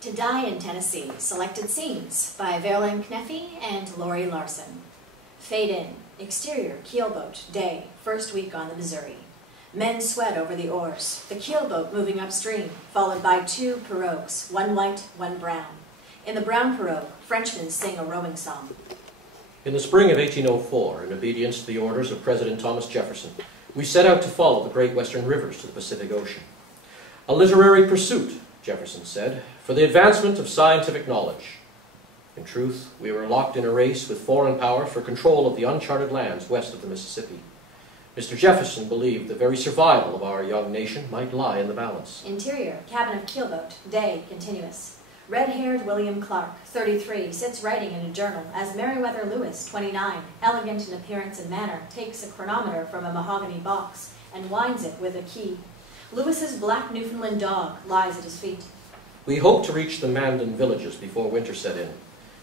To Die in Tennessee, Selected Scenes by Verlynn Kneifl and Laurie Larsen. Fade in, exterior, keelboat, day, first week on the Missouri. Men sweat over the oars, the keelboat moving upstream, followed by two pirogues, one white, one brown. In the brown pirogue, Frenchmen sing a rowing song. In the spring of 1804, in obedience to the orders of President Thomas Jefferson, we set out to follow the great western rivers to the Pacific Ocean. A literary pursuit, Jefferson said, for the advancement of scientific knowledge. In truth, we were locked in a race with foreign power for control of the uncharted lands west of the Mississippi. Mr. Jefferson believed the very survival of our young nation might lie in the balance. Interior, cabin of keelboat, day, continuous. Red-haired William Clark, 33, sits writing in a journal as Meriwether Lewis, 29, elegant in appearance and manner, takes a chronometer from a mahogany box and winds it with a key. Lewis's black Newfoundland dog lies at his feet. We hoped to reach the Mandan villages before winter set in.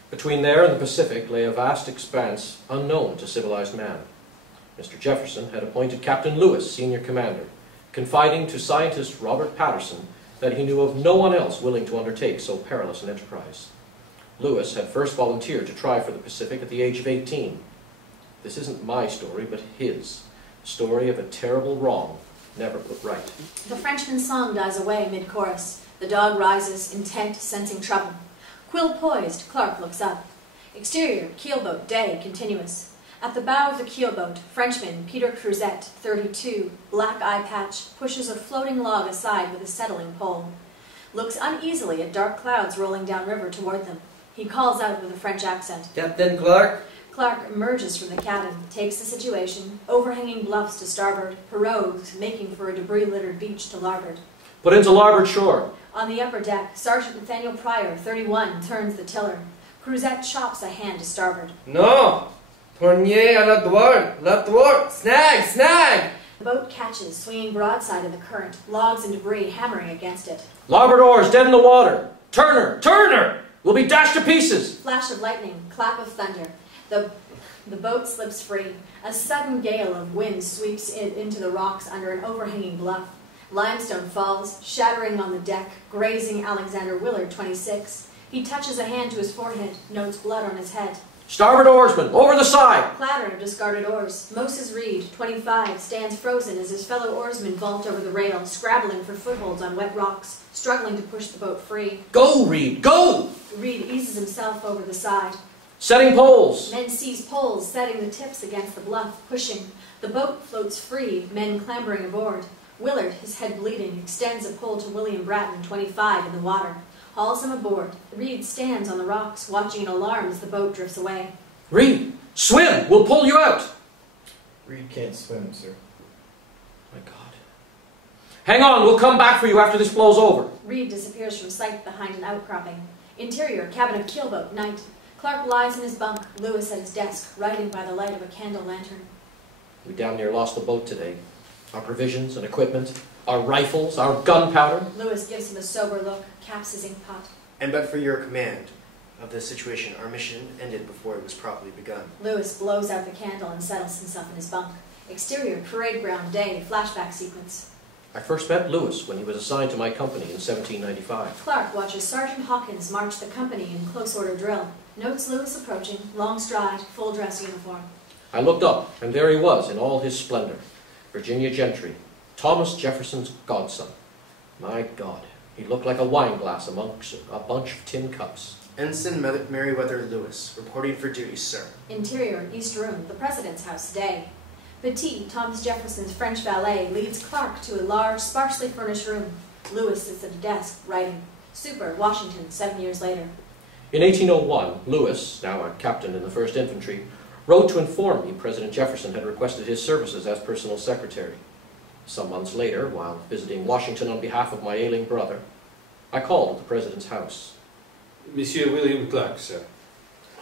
Between there and the Pacific lay a vast expanse unknown to civilized man. Mr. Jefferson had appointed Captain Lewis senior commander, confiding to scientist Robert Patterson that he knew of no one else willing to undertake so perilous an enterprise. Lewis had first volunteered to try for the Pacific at the age of 18. This isn't my story, but his. The story of a terrible wrong never put right. The Frenchman's song dies away mid-chorus. The dog rises, intent, sensing trouble. Quill poised, Clark looks up. Exterior, keelboat, day, continuous. At the bow of the keelboat, Frenchman Peter Cruzet, 32, black eye patch, pushes a floating log aside with a settling pole. Looks uneasily at dark clouds rolling downriver toward them. He calls out with a French accent. Captain Clark? Clark emerges from the cabin, takes the situation, overhanging bluffs to starboard, pirogues making for a debris-littered beach to larboard. Put into larboard shore. On the upper deck, Sergeant Nathaniel Pryor, 31, turns the tiller. Cruzet chops a hand to starboard. No! Tournier à la droite, snag, snag! The boat catches, swinging broadside in the current, logs and debris hammering against it. Larboard oars, dead in the water. Turner, Turner! We'll be dashed to pieces. Flash of lightning, clap of thunder. The boat slips free. A sudden gale of wind sweeps it into the rocks under an overhanging bluff. Limestone falls, shattering on the deck, grazing Alexander Willard, 26. He touches a hand to his forehead, notes blood on his head. Starboard oarsman, over the side! Clatter of discarded oars. Moses Reed, 25, stands frozen as his fellow oarsmen vault over the rail, scrabbling for footholds on wet rocks, struggling to push the boat free. Go, Reed, go! Reed eases himself over the side. Setting poles. Men seize poles, setting the tips against the bluff, pushing. The boat floats free, men clambering aboard. Willard, his head bleeding, extends a pole to William Bratton, 25, in the water. Hauls him aboard. Reed stands on the rocks, watching in alarm as the boat drifts away. Reed, swim! We'll pull you out! Reed can't swim, sir. My God. Hang on, we'll come back for you after this blows over. Reed disappears from sight behind an outcropping. Interior, cabin of keelboat, night. Clark lies in his bunk, Lewis at his desk, writing by the light of a candle lantern. We damn near lost the boat today. Our provisions and equipment, our rifles, our gunpowder. Lewis gives him a sober look, caps his ink pot. And but for your command of the situation, our mission ended before it was properly begun. Lewis blows out the candle and settles himself in his bunk. Exterior, parade ground, day, flashback sequence. I first met Lewis when he was assigned to my company in 1795. Clark watches Sergeant Hawkins march the company in close order drill. Notes Lewis approaching, long stride, full dress uniform. I looked up, and there he was in all his splendor. Virginia gentry, Thomas Jefferson's godson. My God, he looked like a wine glass amongst a bunch of tin cups. Ensign Meriwether Lewis, reporting for duty, sir. Interior, East Room, the President's house, day. Petit, Thomas Jefferson's French valet, leads Clark to a large, sparsely furnished room. Lewis sits at a desk, writing. Super, Washington, 7 years later. In 1801, Lewis, now a captain in the 1st Infantry, wrote to inform me President Jefferson had requested his services as personal secretary. Some months later, while visiting Washington on behalf of my ailing brother, I called at the President's house. Monsieur William Clark, sir.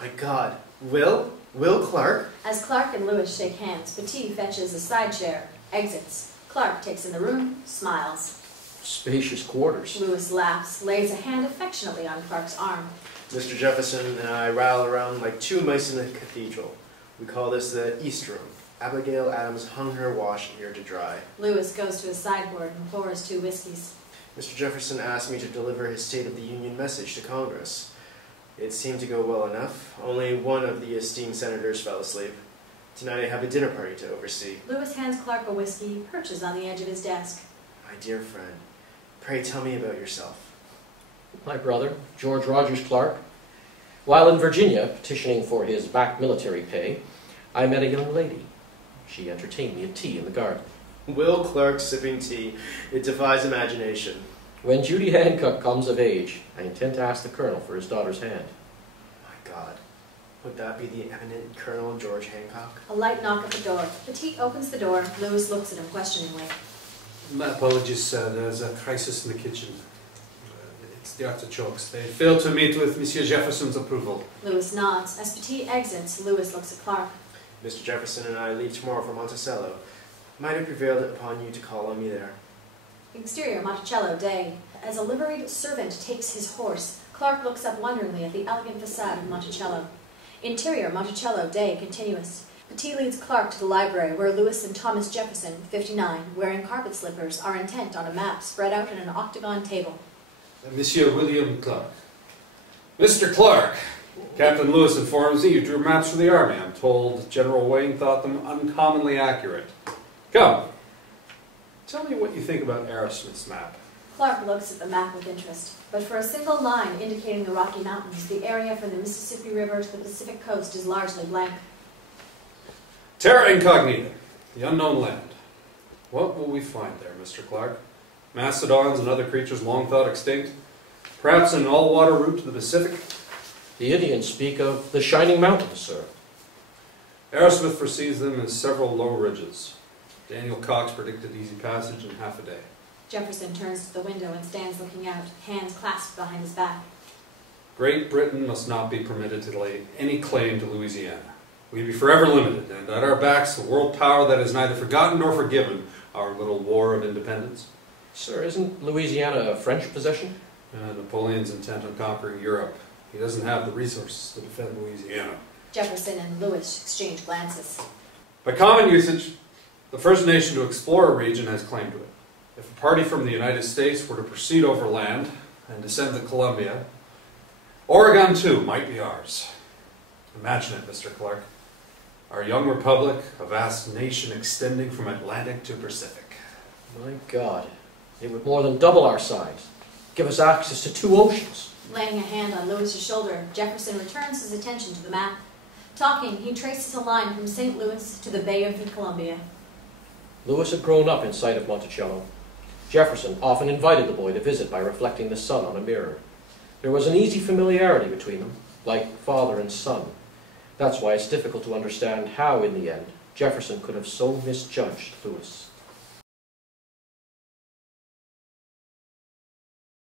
My God. Will Clark? As Clark and Lewis shake hands, Petit fetches a side chair, exits. Clark takes in the room, smiles. Spacious quarters. Lewis laughs, lays a hand affectionately on Clark's arm. Mr. Jefferson and I rattle around like two mice in a cathedral. We call this the East Room. Abigail Adams hung her wash here to dry. Lewis goes to his sideboard and pours 2 whiskeys. Mr. Jefferson asked me to deliver his State of the Union message to Congress. It seemed to go well enough. Only one of the esteemed senators fell asleep. Tonight I have a dinner party to oversee. Lewis hands Clark a whiskey, perches on the edge of his desk. My dear friend, pray tell me about yourself. My brother, George Rogers Clark. While in Virginia, petitioning for his back military pay, I met a young lady. She entertained me at tea in the garden. Will Clark sipping tea. It defies imagination. When Judy Hancock comes of age, I intend to ask the colonel for his daughter's hand. My God, would that be the eminent Colonel George Hancock? A light knock at the door. Petit opens the door. Lewis looks at him questioningly. My apologies, there's a crisis in the kitchen. It's the artichokes. They failed to meet with Monsieur Jefferson's approval. Lewis nods. As Petit exits, Lewis looks at Clark. Mr. Jefferson and I leave tomorrow for Monticello. Might have prevailed upon you to call on me there. Exterior, Monticello, day. As a liveried servant takes his horse, Clark looks up wonderingly at the elegant facade of Monticello. Interior, Monticello, day, continuous. Petit leads Clark to the library where Lewis and Thomas Jefferson, 59, wearing carpet slippers, are intent on a map spread out on an octagon table. Monsieur William Clark. Mr. Clark, Captain Lewis informs me you drew maps for the army. I'm told General Wayne thought them uncommonly accurate. Come, tell me what you think about Aerosmith's map. Clark looks at the map with interest, but for a single line indicating the Rocky Mountains, the area from the Mississippi River to the Pacific coast is largely blank. Terra Incognita, the unknown land. What will we find there, Mr. Clark? Mastodons and other creatures long thought extinct? Perhaps an all-water route to the Pacific? The Indians speak of the Shining Mountains, sir. Aerosmith foresees them as several low ridges. Daniel Cox predicted easy passage in half a day. Jefferson turns to the window and stands looking out, hands clasped behind his back. Great Britain must not be permitted to lay any claim to Louisiana. We be forever limited, and at our backs the world power that is neither forgotten nor forgiven our little war of independence. Sir, isn't Louisiana a French possession? Napoleon's intent on conquering Europe. He doesn't have the resources to defend Louisiana. Jefferson and Lewis exchange glances. By common usage, the first nation to explore a region has claim to it. If a party from the United States were to proceed overland and descend the Columbia, Oregon too might be ours. Imagine it, Mr. Clark. Our young republic, a vast nation extending from Atlantic to Pacific. My God, it would more than double our size. Give us access to 2 oceans. Laying a hand on Lewis's shoulder, Jefferson returns his attention to the map. Talking, he traces a line from St. Louis to the Bay of the Columbia. Lewis had grown up in sight of Monticello. Jefferson often invited the boy to visit by reflecting the sun on a mirror. There was an easy familiarity between them, like father and son. That's why it's difficult to understand how, in the end, Jefferson could have so misjudged Lewis.